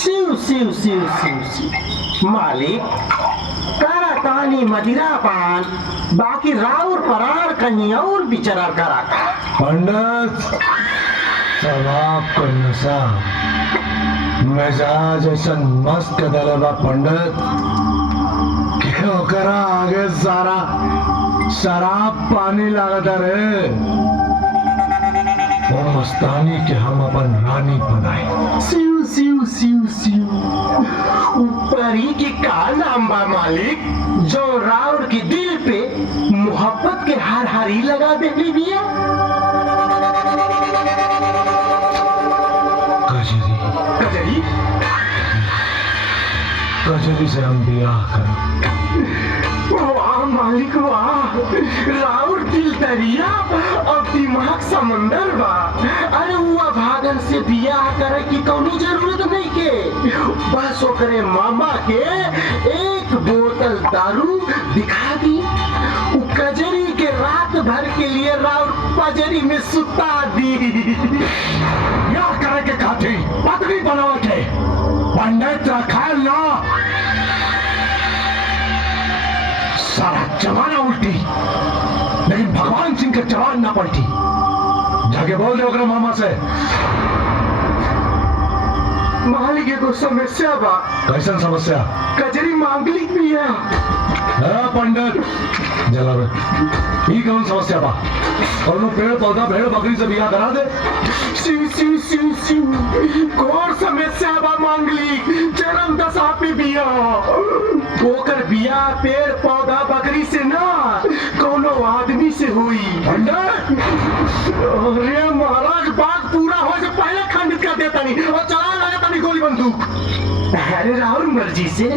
शिव शिव शिव शिव शिव मालिक करा तानी मदिरा पान बाकी राउर परार कहीं और बिचरा करा का पंडित सवाब को नशा मिजाज ऐसा मस्त दलबा पंडित क्यों करा आगे सारा शराब पानी लागता रे वो मस्तानी के हम अपन रानी बनाए शिव शिव शिव शिव ऊपरी की का नाम बा मालिक जो राउर के दिल पे मोहब्बत के हार हारी लगा देली बिया कजरी कजरी कजरी से हम ब्याह करें। वाह मालिक वाह राउर दिल दरिया और दिमाग समंदर बा अरे हुआ भागन से बियाह करे की कौनी जरूरत नहीं के बस ओकरे मामा के एक बोतल दारू दिखा दी उ कजरी के रात भर के लिए राउर पजरी में सुता दी या करे के खाती पत्नी बनावट है पंडित रखाल ना सारा जमाना उल्टी लेकिन भगवान सिंह के जवान ना पलटी जाके बोल दे ओकरे मामा से मालिक एगो समस्या बा कैसन समस्या कजरी मांगलिक बिया पंडित जला ये कौन समस्या बा और पेड़ पौधा भेड़ बकरी से बियाह करा दे शिव शिव शिव शिव कौन समस्या बा मांगलिक चरम दशा पे बिया ओकर बिया पेड़ पौधा बकरी से ना कोनो आदमी से हुई पंडित अरे महाराज बात पूरा हो से पहले खंडित कर देता नहीं और चला लगा तनी गोली बंदूक अरे राहुल मर्जी से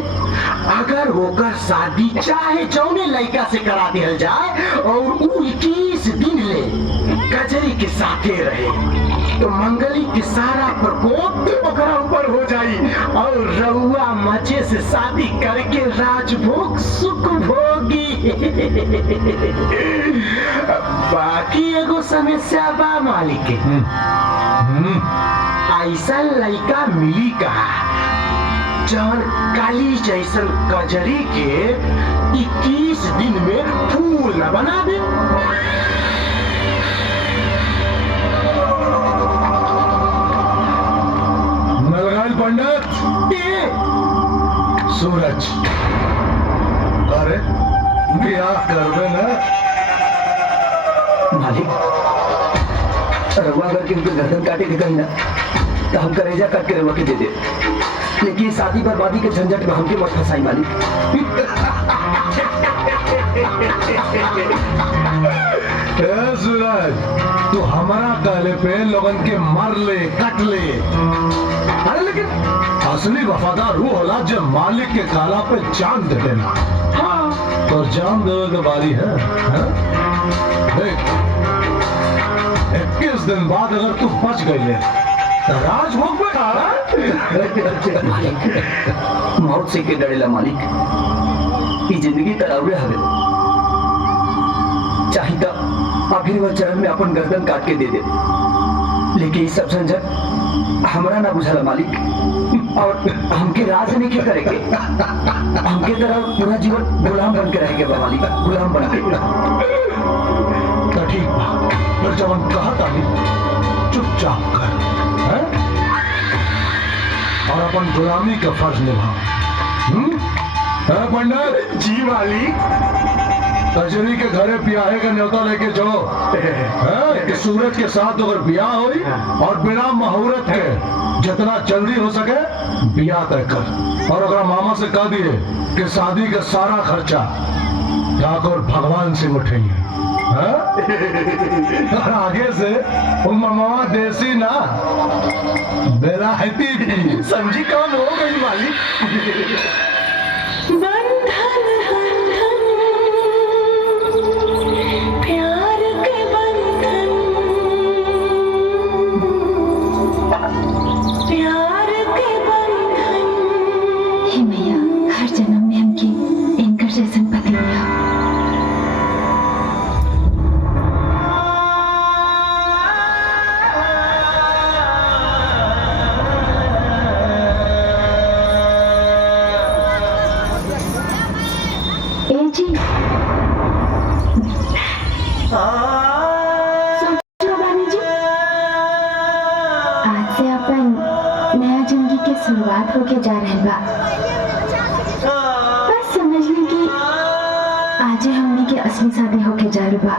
अगर होकर शादी चाहे जौने लड़का से करा दिया जाए और 21 दिन ले कजरी के साथे रहे तो मंगली के सारा प्रकोप ओकरा ऊपर हो जाई और रउआ मजे से शादी करके राजभोग सुख भोगी बाकी एगो समस्या बा मालिक के ऐसा लड़का मिली कहा जौन काली जैसन कजरी के 21 दिन में फूल न बना दे नलगाल पंडित सूरज अरे ब्याह करबे ना मालिक रउआ अगर के उनके गर्दन काटे के कहीं ना तो हम करेजा काट के रउआ के दे दे लेकिन शादी बर्बादी के झंझट में हमके मत फंसाई मालिक सूरज तू हमारा कहले पे लोगन के मर ले कट ले अरे लेकिन असली वफादार वो होला जब मालिक के काला पे जान दे देना हाँ तो जान देवे के बारी है देख 21 दिन बाद अगर तू बच गई ले तो राजभोग में खा मालिक मौत से के डरेला मालिक ये जिंदगी तरावरे हवे चाहे तो आखिरी वह चरण में अपन गर्दन काट के दे दे लेकिन ये सब झंझट हमरा ना बुझाला मालिक और हमके राज नहीं क्या करेंगे हमके तरह पूरा जीवन गुलाम बन के रहेंगे मालिक गुलाम बन के तो ठीक बा पर जब हम कहा था चुपचाप कर है? और अपन गुलामी का फर्ज निभा पंडित जी मालिक कजरी के घरे ब्याहे का न्योता लेके जाओ कि सूरज के साथ अगर ब्याह हुई और बिना मुहूर्त के जितना जल्दी हो सके ब्याह तय कर और अगर मामा से कह दिए कि शादी का सारा खर्चा ठाकुर भगवान सिंह उठेंगे और आगे से वो मामा देसी ना बेलायती भी समझी काम हो गई मालिक सोचो बानी जी, आज से अपन नया जिंदगी के शुरुआत होके जा रहे बा। बस समझ ली कि आज हमने के असली शादी होके जा रही बा।